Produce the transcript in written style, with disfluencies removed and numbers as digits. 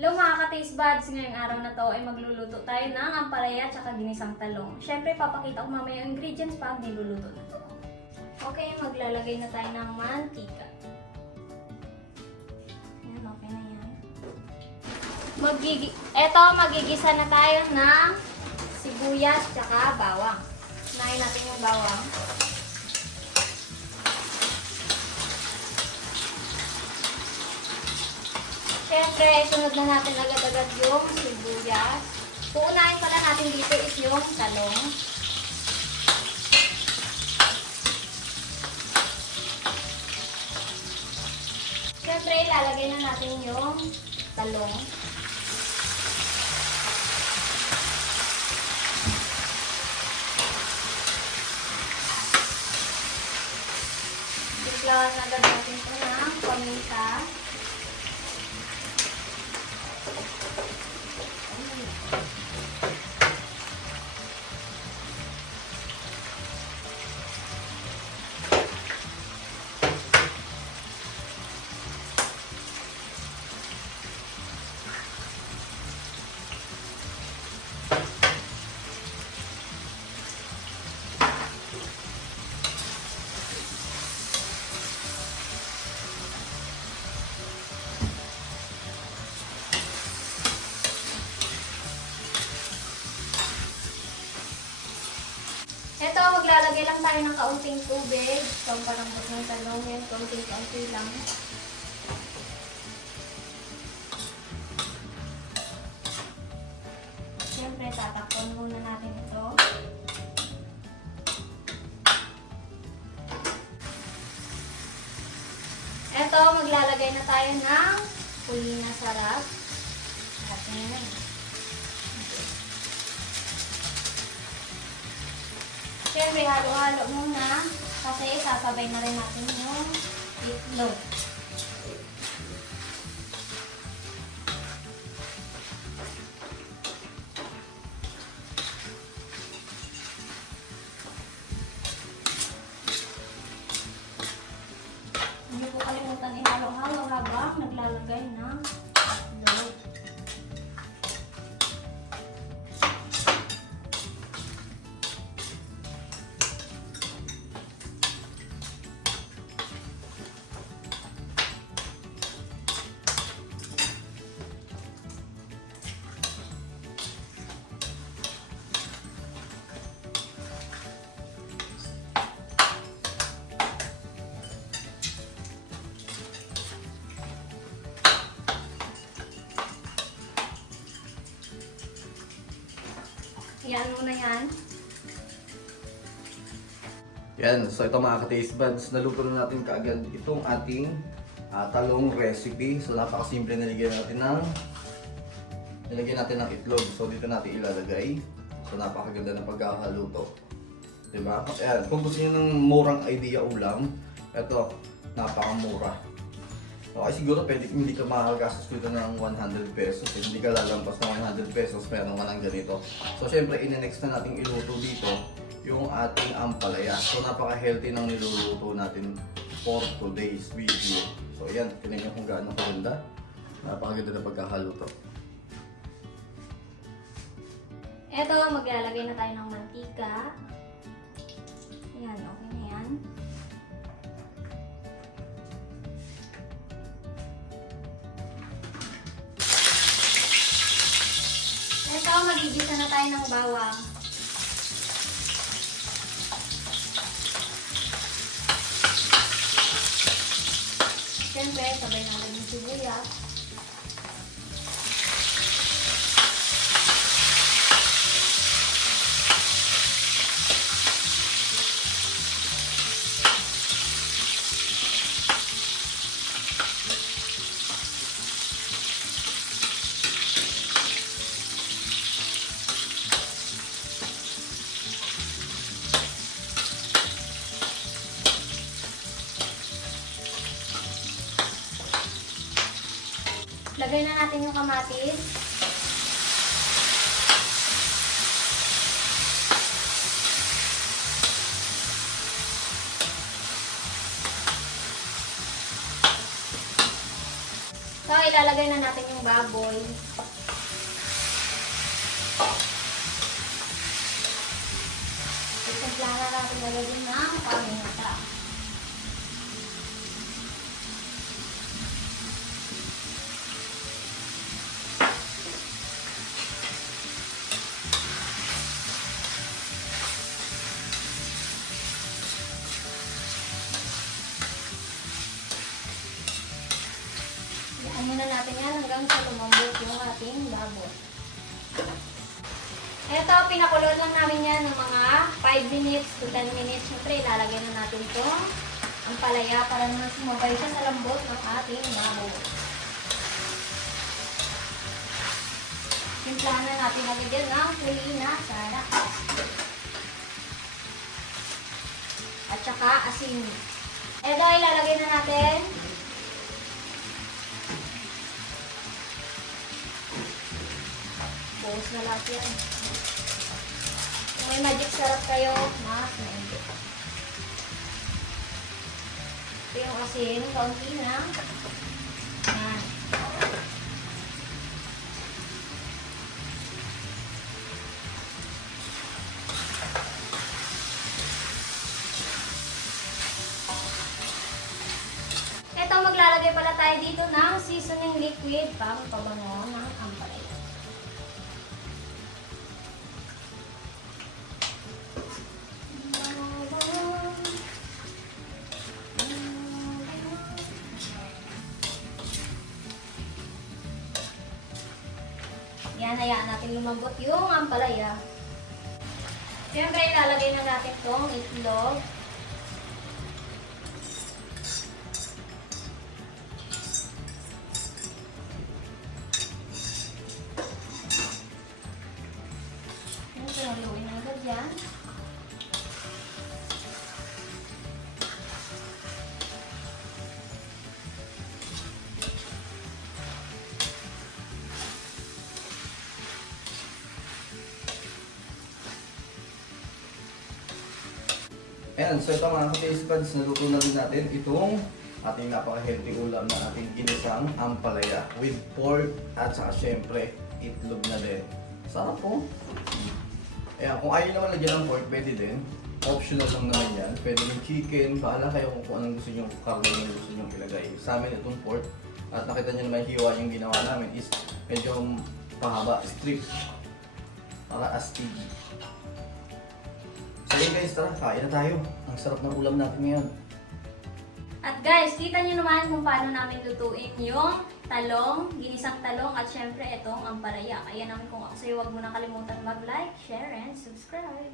Hello mga ka-taste buds! Ngayong araw na to ay magluluto tayo ng ampalaya at saka ginisang talong. Siyempre, papakita ko mamaya yung ingredients pag niluluto na to. Okay, maglalagay na tayo ng mantika. Yan, okay na yan. Magigisa na tayo ng sibuyas at saka bawang. Unahin natin yung bawang. Siyempre, sunod na natin agad-agad yung sibuyas. Uunahin pala natin dito is yung talong. Siyempre, ilalagay na natin yung talong. Tiplawan agad natin ito ng paminta. Ito, maglalagay lang tayo ng kaunting tubig. So, palambot ng talong yan, kaunting-kaunti lang. Siyempre, tatakpan muna natin ito. Ito, maglalagay na tayo ng huli na sarap. Atin na yun. Siyempre, halo-halo muna kasi sasabay na rin natin yung itlog. Hindi po kalimutan ihalo-halo habang naglalagay ng itlog. Yan muna yan. Yan, so ito mga ka-taste buds, naluto na natin kaagad itong ating talong recipe. So napakasimple, nilagyan natin ng itlog. So dito natin ilalagay. So napakaganda ng pagkakaluto. Diba? Ayan, kung gusto niyo ng murang idea ulam, ito, napakamura. Okay, siguro pwede hindi ka makagastos dito ng 100 pesos. Hindi ka lalampas ng 100 pesos, meron ka ng ganito. So syempre, in-next na natin iluto dito yung ating ampalaya. So napaka-healthy ng niluluto natin for today's video. So ayan, tingnan nyo kung gaano kaganda. Napakaganda na pagkakaluto. Ito, maglalagay na tayo ng mantika. Ayan, okay na yan. Ito, magigisa na tayo ng bawang. Siyempre, sabay natin yung sibuyas. Lagay na natin yung kamatis. So, ilalagay na natin yung baboy. Isimplahan na natin lagyan ng paminta. Iyan muna natin yan hanggang sa lumambot yung ating baboy. Ito, pinakulot lang namin yan ng mga 5 minutes to 10 minutes. Siyempre, ilalagay na natin ito ang palaya para naman sumabay siya sa lambot ng ating baboy. Simplahan na natin agad yan ng plain na sarap. At saka asin. Ito, ilalagay na natin. Buhos na lahat yan. Kung may magic sarap kayo, mas maigi. Ito yung asin, kaunti na. Yan. Ito, maglalagay pala tayo dito ng seasoning liquid pang pabango ng ampalaya. Yan, hayaan natin lumambot yung ampalaya. Siyempre, ilalagay na natin itong itlog. Yan, sinaluin na agad yan. Ayan, so ito mga ka-taste buds, naluto na din natin itong ating napaka-healthy ulam na ating ginisang ampalaya with pork at saka syempre itlog na din. Sarap po. Ayan, kung ayaw naman lagyan ng pork, pwede din. Optional lang naman yan. Pwede yung chicken, bahala kayo kung anong gusto nyo, karne yung gusto nyo ilagay. Sa amin itong pork, at nakita nyo naman hiwa yung ginawa namin is medyo pahaba, strip, para astig. So yun guys, tara, kain na tayo. Ang sarap ng ulam natin ngayon. At guys, kita nyo naman kung paano namin lutuin yung talong, ginisang talong, at syempre itong ampalaya. Kaya namin kung ako sa'yo, huwag mo na kalimutan mag-like, share, and subscribe.